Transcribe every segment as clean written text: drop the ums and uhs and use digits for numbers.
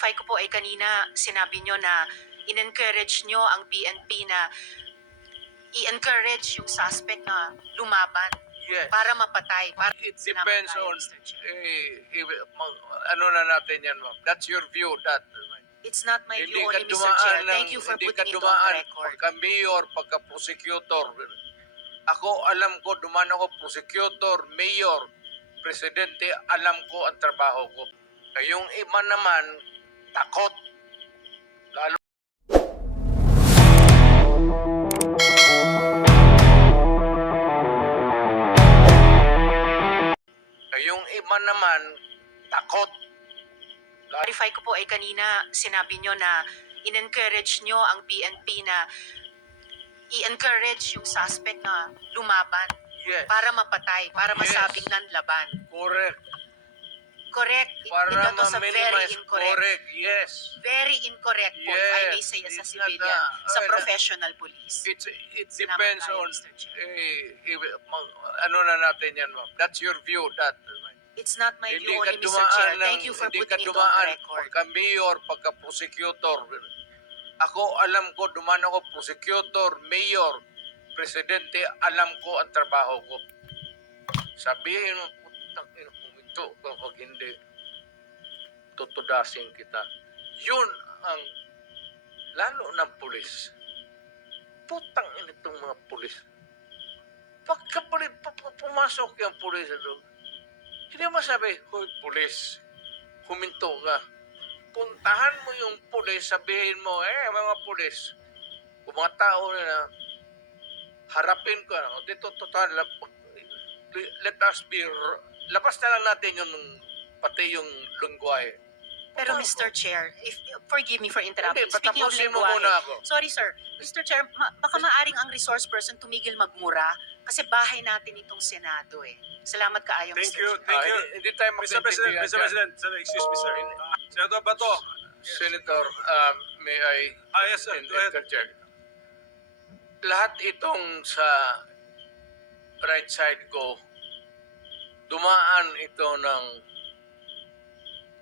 Clarify ko po ay kanina sinabi nyo na in-encourage nyo ang PNP na i-encourage yung suspect na lumaban Yes. para mapatay. Para It Salamat depends tayo, on, Mr. Chair. ano na natin yan, ma'am. That's your view, that. It's not my view only, Mr. dumaan Chair. ng- Thank you for hindi putting ka it on dumaan the record. pagka-mayor, pagka-prosecutor. Ako, alam ko, dumaan ako prosecutor, mayor, presidente, alam ko ang trabaho ko. Yung iba naman, takot. Lalo yung iba naman, takot. Clarify ko po ay kanina sinabi nyo na in-encourage nyo ang PNP na i-encourage yung suspect na lumaban Yes. para mapatay, para Yes. masabing nanlaban. Correct. Correct. Para Ito to sa very ma-minimize. incorrect. Correct, yes. Very incorrect po, if I may Yes. say as a It's not civilian, sa a- professional police. It Salamat depends tayo, on, Mr. Chair. ano na natin yan, ma'am. That's your view, that. It's not my Hindi view ka only, Mr. dumaan Chair. ng- Thank you for hindi putting ka it on dumaan the record. pagka-mayor, pagka-prosecutor. Ako, alam ko, dumaan ako prosecutor, mayor, presidente, alam ko ang trabaho ko. Sabihin mo, putang ina, puminto ka pag hindi. Tutudasin kita. Yun ang, lalo ng pulis. Putang ina itong mga pulis. Pagka pumasok yung pulis doon, hindi mo sabi, hoy, pulis, huminto ka. Puntahan mo yung pulis, sabihin mo, mga pulis, kung mga tao na harapin ko, dito total, let us be, labas na lang natin yung, pati yung lungguay. Pero Mr. Chair, forgive me for interrupting. Hindi, Speaking of patapusin mo lengguwahe, muna ako. sorry sir, Mr. Chair, baka maaring ang resource person tumigil magmura kasi bahay natin itong Senado eh. Salamat kaayo, Thank Mr. you, Chair. thank you. Hindi tayo Mr. President, magkaintindihan Mr. dyan. President, sir, excuse me, sir. Senator Bato. Senator, may I Yes, sir. Go ahead. interject? Lahat itong sa right side ko, dumaan ito ng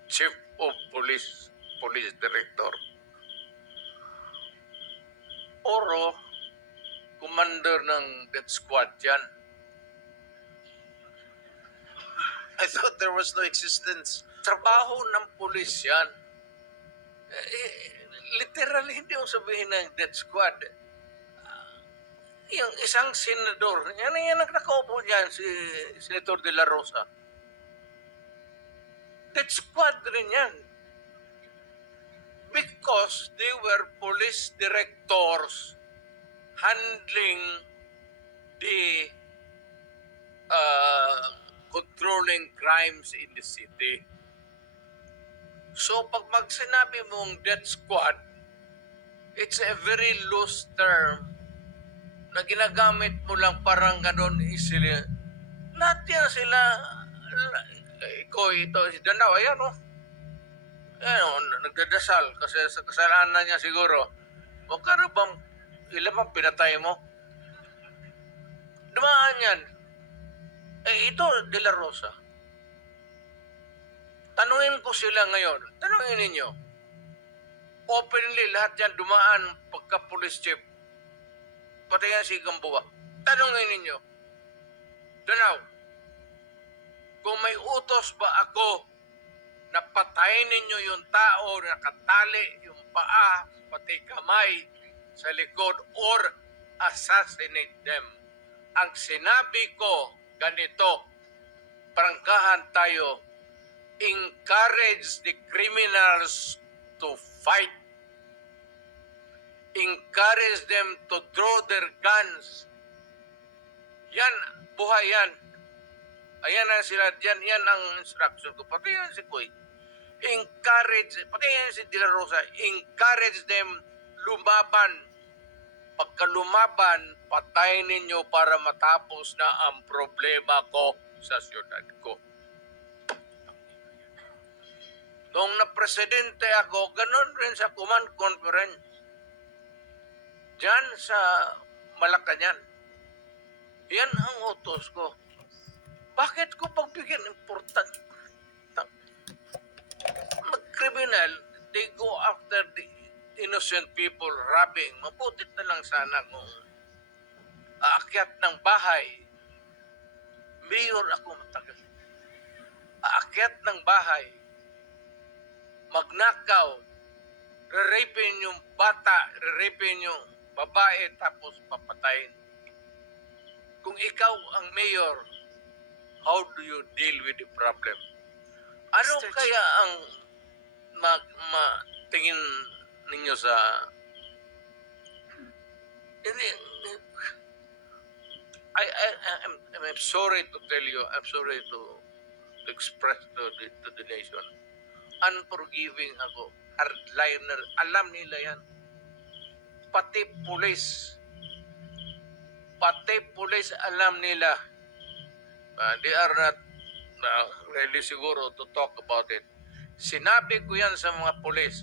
Chief of Police, Police Director. Oro, commander ng death squad yan. I thought there was no existence. Trabaho ng pulis yan. Literally, hindi mo sabihin ng death squad. Yung isang senador, yan ang nakaupo dyan, si Senator De La Rosa. Death squad rin yan. Because they were police directors handling the controlling crimes in the city. So, pag sinabi mong death squad, it's a very loose term na ginagamit mo lang parang ganon easily. Lahat yan sila, ito, si Danao, ayan o. Ayan, nagdadasal kasi sa kasalanan niya siguro. Magkano bang, ilan bang pinatay mo? Dumaan yan. Ito, De La Rosa. Tanungin ko sila ngayon. Tanungin ninyo. Openly, lahat yan dumaan pagka-police chief. Pati yan si Gamboa. Tanungin ninyo. Danaw, kung may utos ba ako na patayin ninyo yung tao na nakatali yung paa, pati kamay sa likod, or assassinate them. Ang sinabi ko, ganito, prangkahan tayo, encourage the criminals to fight. Encourage them to draw their guns. Yan, buhay yan. Ayan ang sila, yan ang instruction ko. Pati yan si Koy. Encourage, pati yan si De La Rosa, encourage them lumaban. Pagka lumaban, patayin ninyo para matapos na ang problema ko sa siyudad ko. Noong na-presidente ako, ganun rin sa command conference. Diyan sa Malacanang. Yan ang utos ko. Bakit ko pagbigyan important? Mag-criminal, they go after the innocent people robbing. Mabutit na lang sana kung aakyat ng bahay. Mayor ako matagal. Aakyat ng bahay, magnakaw, re-rapin yung bata, re-rapin yung babae, tapos papatayin. Kung ikaw ang mayor, how do you deal with the problem? Ano Mr. kaya ang tingin ninyo sa... I'm sorry to tell you, I'm sorry to express to the nation. Unforgiving ako. Hardliner. Alam nila yan. Pati pulis. Alam nila. They are not really siguro to talk about it. Sinabi ko yan sa mga pulis.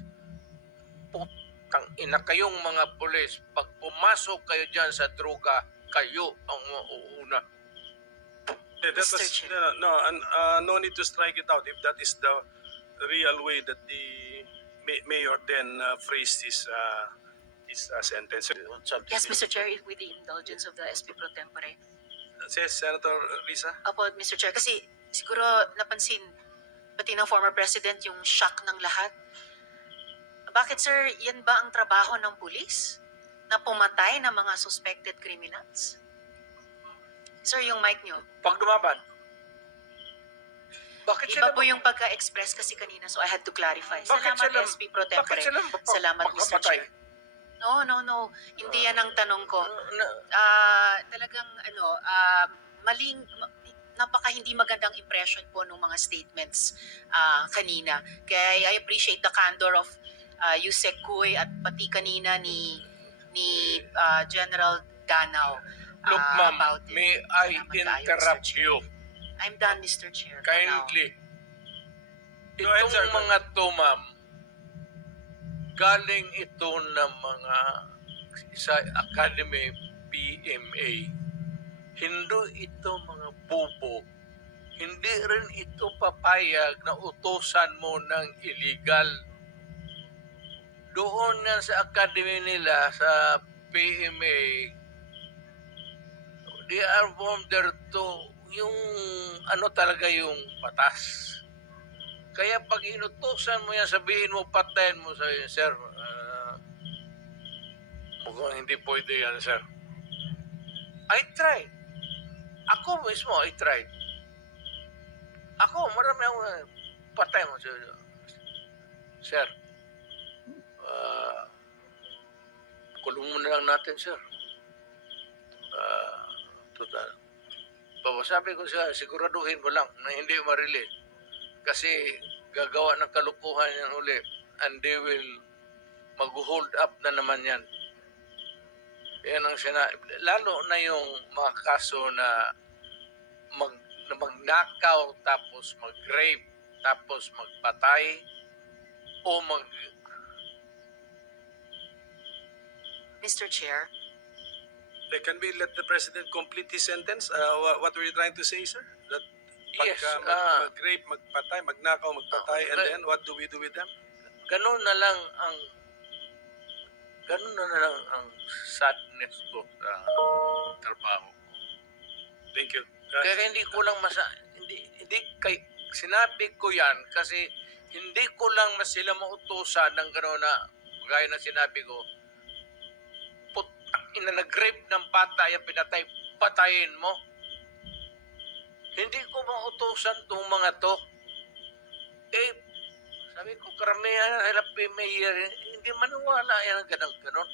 Putang ina kayong mga pulis. Pag pumasok kayo dyan sa droga, kayo ang mauuna. Yeah, that Mr. was, Chair. no need to strike it out if that is the real way that the mayor then phrased his sentence. Yes, Mr. Chair, if with the indulgence of the SP Pro Tempore. Says Senator Risa. Opo, Mr. Chair, kasi siguro napansin, pati ng former president, yung shock ng lahat. Bakit, sir, yan ba ang trabaho ng pulis? Na pumatay ng mga suspected criminals? Sir, yung mic nyo. Pag dumaban, bakit Iba sila po yung pagka-express kasi kanina, so I had to clarify. Bakit Salamat, sila- SP Pro Tempore. bakit sila Salamat, Mr. magpapatay? Chair. No. Hindi yan ang tanong ko. Talagang maling napaka hindi magandang impression po ng mga statements kanina. Kaya I appreciate the candor of Yusek Kuy at pati kanina ni General Danao Look, ma'am, about it. may I Salamat kayo, Mr. interrupt Chair. you I'm done, Mr. Chair. for now. kindly? Go ahead, sir. Itong mga to, ma'am, galing ito ng mga sa Academy PMA. Hindi ito mga bobo. Hindi rin ito papayag na utosan mo ng illegal. Doon yan sa academy nila, sa PMA, they are formed there to yung ano talaga yung batas. Kaya pag inutusan mo yan, sabihin mo, patayin mo sa sir, mukhang hindi pwede yan, sir. I tried. Ako mismo, I tried. Ako, marami ako, patay mo, sir. Sir, kulong mo na lang natin, sir. Total. Sabi ko siya, siguraduhin mo lang na hindi ma-release. Kasi gagawa ng kalukuhan yan uli and they will mag-hold up na naman yan. Yan ang lalo na yung mga kaso na magnakaw tapos mag-rape tapos magpatay o Mr. Chair, Can we let the president complete his sentence? What were you trying to say, sir? That Yes, mag-rape, magpatay, magnakaw, magpatay, and then what do we do with them? ganun na lang ang sadness ko sa trabaho. Thank you. Kaya hindi ko lang sinabi ko yan kasi hindi ko lang sila mautusan ng gano'n na gaya na sinabi ko, nag-rape ng bata yung patayin mo. Hindi ko mautusan itong mga to. Sabi ko, karamihan na mayor, hindi maniwala yan ang ganon.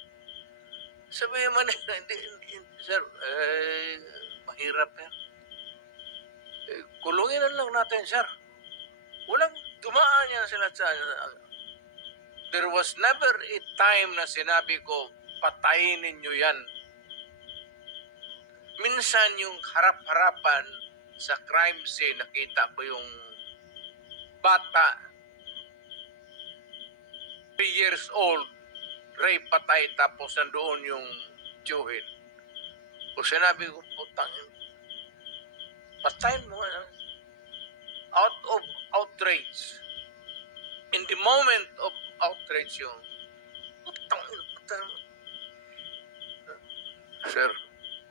Sabi man, hindi, sir, mahirap yan. Kulungin na lang natin, sir. Walang dumaan yan sila sa... There was never a time na sinabi ko, patayin ninyo yan. Minsan yung harap-harapan sa crime scene, nakita ko yung bata, 3 years old, rape, patay, tapos nandoon yung tiyuhin. O sinabi ko, putang, patayin mo. Out of outrage. In the moment of in-encourage yung putang. Sir,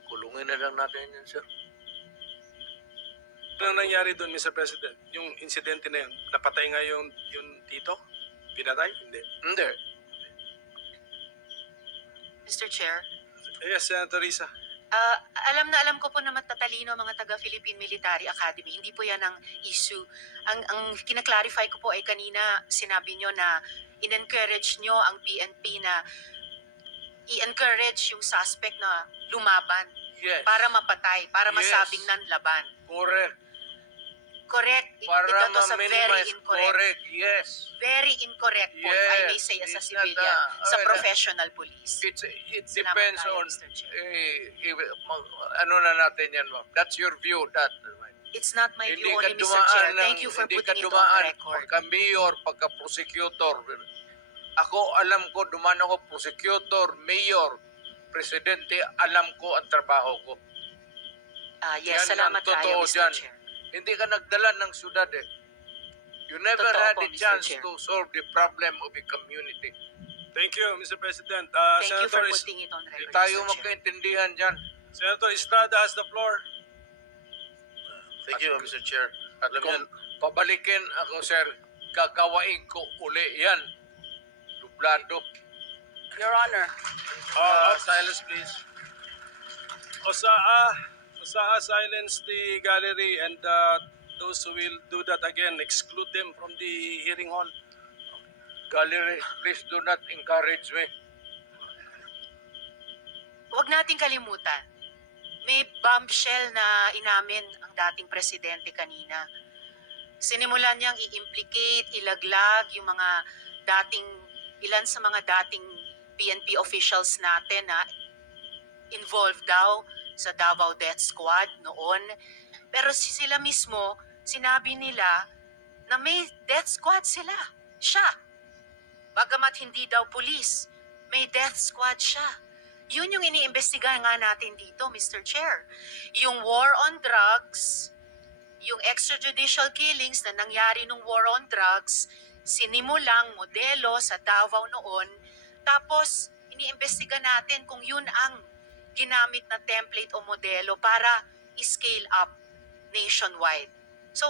kulungin na lang natin yan, sir. Ano nangyari doon, Mr. President? Yung insidente na yun, napatay nga yung tito? Pinatay? Hindi. Hindi. Mr. Chair, Yes, Senator Risa. alam ko po na matatalino ang mga taga-Philippine Military Academy. Hindi po yan ang issue. Ang kinaklarify ko po ay kanina sinabi nyo na in-encourage nyo ang PNP na i-encourage yung suspect na lumaban Yes. para mapatay, para Yes. masabing nanlaban. Correct. Correct. Para Ito to sa very ma-minimize. incorrect. Correct. Yes. Very incorrect po, if I may Yes. say, as a It's not civilian, sa okay, professional police. It Salamat depends tayo, on Mr. Chair. ano na natin yan, ma'am. That's your view. It's not my Hindi view ka only, Mr. dumaan Chair. ng- Thank you for hindi ka putting it on dumaan record. pagka-mayor, pagka-prosecutor. Ako, alam ko, dumaan ako prosecutor, mayor, presidente, alam ko ang trabaho ko. Yes, Yan salamat ang totoo tayo, Mr. dyan. Chair. Hindi ka nagdala ng syudad eh. You never Totoo had po, a Mr. chance Chair. to solve the problem of a community. Thank you, Mr. President. Thank you for Senator, putting it on Hindi record, tayo Mr. Chair. magkaintindihan dyan. Senator Estrada has the floor. Thank you, Mr. Chair. At Alam kung niyo, pabalikin ako, sir, gagawain ko uli yan. Dublado. Your Honor. silence please. Osaa, silence the gallery and those who will do that again, exclude them from the hearing hall. Gallery, please do not encourage me. Huwag nating kalimutan, may bombshell na inamin ang dating presidente kanina. Sinimulan niyang i-implicate, ilaglag yung mga ilan sa mga dating PNP officials natin na involved daw sa Davao Death Squad noon. Pero sila mismo, sinabi nila na may death squad sila. Siya. Bagamat hindi daw pulis, may death squad siya. Yun yung iniimbestiga nga natin dito, Mr. Chair. Yung war on drugs, yung extrajudicial killings na nangyari nung war on drugs, sinimulang modelo sa Davao noon, tapos iniimbestiga natin kung yun ang ginamit na template o modelo para i-scale up nationwide. So,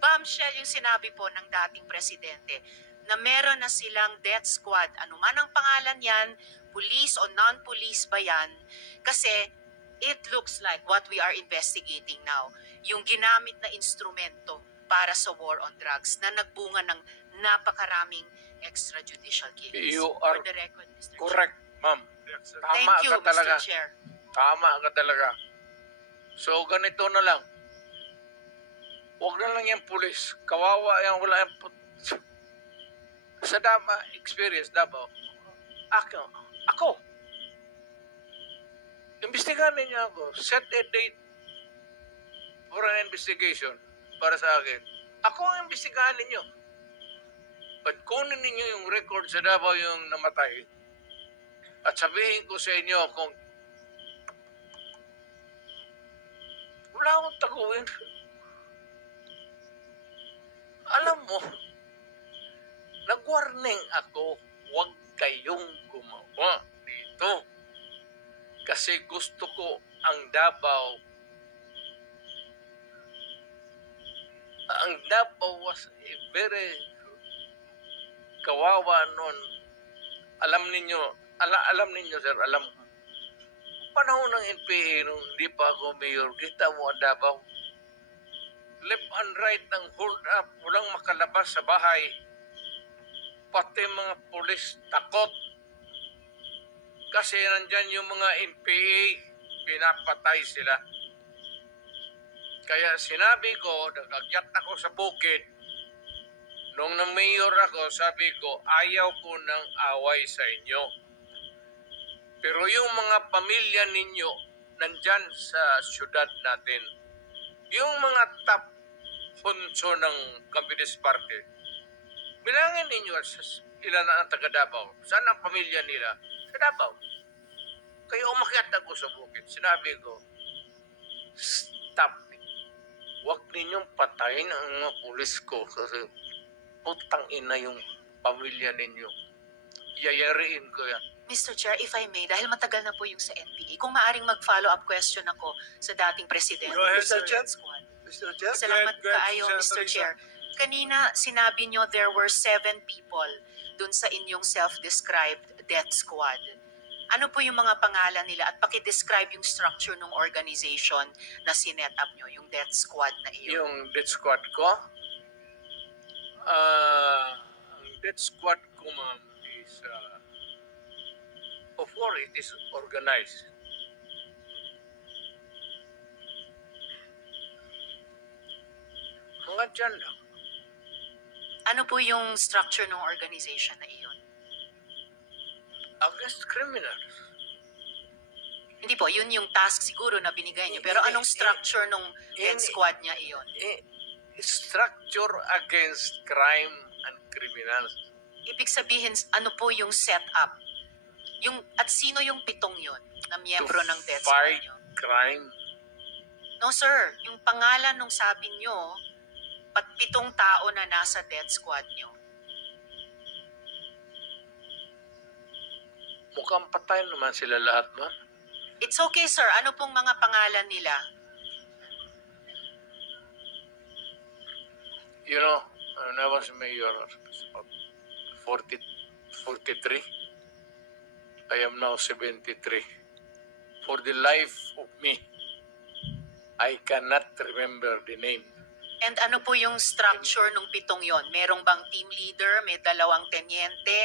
bombshell yung sinabi po ng dating presidente na meron na silang death squad. Ano man ang pangalan yan, police o non-police ba yan? Kasi it looks like what we are investigating now, yung ginamit na instrumento para sa war on drugs na nagbunga ng napakaraming extrajudicial killings. You are For the record, Mr. correct, ma'am. Yes, sir. Tama Thank you, ka talaga. Mr. Chair. Tama ka talaga. So, ganito na lang. Huwag na lang yung pulis. Kawawa yan, wala yung sa experience, Davao. Ako. Imbestigahan ninyo ako. Set a date for an investigation para sa akin. Ako ang imbestigahan ninyo. But kunin ninyo yung record sa Davao yung namatay. At sabihin ko sa inyo kung wala akong taguin. Alam mo, nag-warning ako, huwag kayong gumawa dito. Kasi gusto ko ang Davao. Ang Davao was a very kawawa noon. Alam ninyo sir, alam ko. Panahon ng NPA nung hindi pa ako mayor, kita mo ang Davao. Left and right ng hold up, walang makalabas sa bahay. Pati mga pulis takot. Kasi nandyan yung mga NPA, pinapatay sila. Kaya sinabi ko, nagagyat ako sa bukid, nung na-mayor ako, sabi ko, ayaw ko ng away sa inyo. Pero yung mga pamilya ninyo, nandyan sa syudad natin. Yung mga top punso ng Communist Party, bilangin ninyo ilan na ang taga Davao. Saan ang pamilya nila? Sa Davao. Kaya umakyat ako sa bukid. Sinabi ko, stop it. Huwag ninyong patayin ang mga pulis ko kasi putang ina yung pamilya ninyo. Yayariin ko yan. Mr. Chair, if I may, dahil matagal na po yung sa NPA, kung maaring mag-follow-up question ako sa dating presidente Go ahead, ng sir. death squad. Mr. Chair? Salamat Go ahead, kaayo, Senator Mr. Risa. Chair. Kanina, sinabi nyo there were 7 people dun sa inyong self-described death squad. Ano po yung mga pangalan nila at paki-describe yung structure ng organization na sinet up nyo, yung death squad na iyon? Yung death squad ko, ang death squad ko, ma'am, is of course it is organized. Mga dyan lang. Ano po yung structure ng organization na iyon? Against criminals. Hindi po, yun yung task siguro na binigay nyo. Pero anong structure ng death squad niya iyon? Structure against crime and criminals. Ibig sabihin, ano po yung setup? At sino yung 7 yun na miyembro To ng death squad fight nyo? crime. No sir, yung pangalan nung sabi nyo, 7 tao na nasa death squad nyo. Mukhang patay naman sila lahat, ma'am. It's okay sir, ano pong mga pangalan nila? You know, when I was mayor, 43, I am now 73. For the life of me, I cannot remember the name. And ano po yung structure nung 7 yon? Merong bang team leader, may 2 tenyente,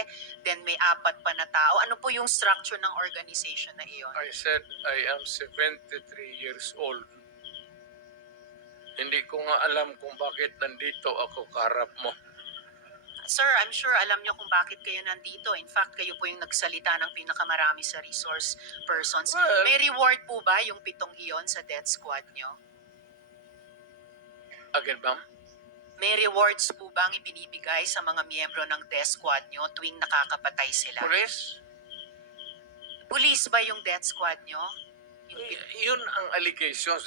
then may 4 pa na tao? Ano po yung structure ng organization na iyon? I said I am 73 years old. Hindi ko nga alam kung bakit nandito ako kaharap mo. Sir, I'm sure alam nyo kung bakit kayo nandito. In fact, kayo po yung nagsalita ng pinakamarami sa resource persons. Well, May reward po ba yung 7 iyon sa death squad nyo? again, ma'am? May rewards po bang ibinibigay sa mga miyembro ng death squad nyo tuwing nakakapatay sila? Police? Police ba yung death squad nyo? Yung Yun ang allegations.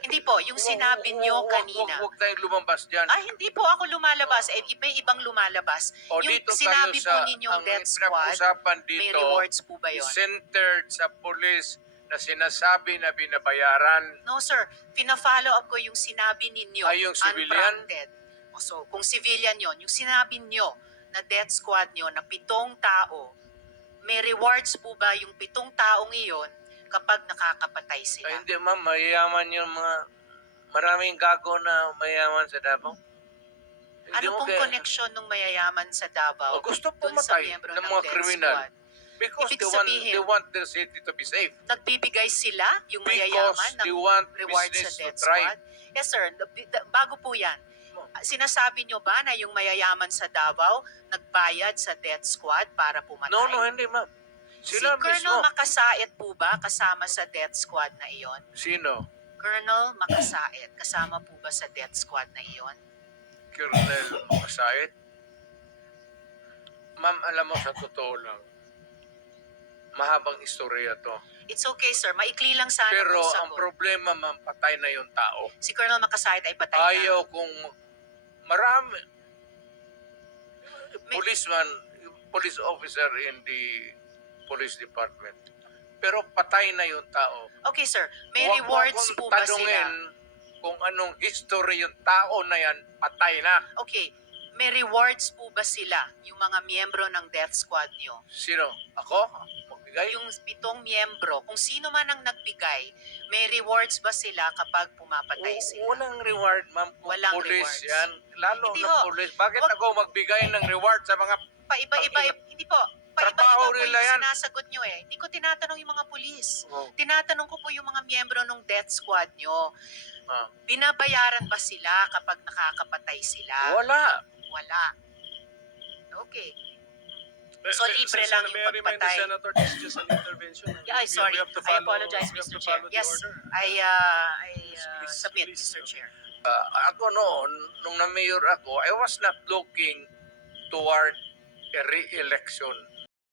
Hindi po, yung sinabi nyo kanina. Huwag tayong lumabas dyan. Ay, hindi po ako lumalabas. May ibang lumalabas. O Yung dito sinabi tayo po ninyong ang death squad, pinag-usapan may dito rewards po ba is yun? centered sa police na sinasabi na binabayaran. No sir, pina-follow up ko yung sinabi ninyo. Ay, yung civilian? Unprompted. So, kung civilian yon, yung sinabi nyo na death squad nyo na 7 tao, may rewards po ba yung 7 taong iyon kapag nakakapatay Ay, sila? hindi ma'am, mayayaman yung mga maraming gago na mayayaman sa Davao. Hindi Ano mo pong kaya- connection ng mayayaman sa Davao O, gusto dun sa pumatay miyembro ng ng mga death kriminal. squad? Because Ibig they sabihin- want their city to be safe. Nagbibigay sila, yung Because mayayaman, they ng want rewards sa business to death thrive. squad? Yes sir, bago po yan. Sinasabi nyo ba na yung mayayaman sa Davao nagbayad sa death squad para pumatay? No, hindi ma'am. Si Sila Colonel mismo. Makasait po ba kasama sa death squad na iyon? Sino? Colonel Makasait, kasama po ba sa death squad na iyon? Colonel Makasait? Ma'am, alam mo sa totoo lang, mahabang istorya to. It's okay sir, maikli lang sana Pero kung ang sagot. problema, ma'am, patay na yung tao. Si Colonel Makasait ay patay Ayaw na. kung marami. May- Police officer in the police department. Pero patay na yung tao. Okay sir, may Huwag mo rewards akong po ba tanungin sila? kung anong history yung tao na yan, patay na. Okay, may rewards po ba sila, yung mga miyembro ng death squad nyo? Sino? Ako? Magbigay? Yung 7 miyembro, kung sino man ang nagbigay, may rewards ba sila kapag pumapatay sila? Walang reward, ma'am. Kung Walang police rewards. yan. Lalo Hindi na ho. police. Bakit Wag- ako magbigay ng reward sa mga... Paiba-iba, hindi po. Paiba-iba Trabaho po nila yung yan. sinasagot nyo eh. Hindi ko tinatanong yung mga pulis. Oh, Tinatanong ko po yung mga miyembro ng death squad nyo. ah. Binabayaran ba sila kapag nakakapatay sila? Wala. Wala. Okay. So, libre lang yung May I remind the pagpatay. Senator, this is just an intervention. Yeah, sorry. We have to I follow- apologize, we have Mr. to Chair. follow the Yes, order. I Please, submit, please. Mr. Chair. Ako noon, nung na-mayor ako, I was not looking toward a re-election.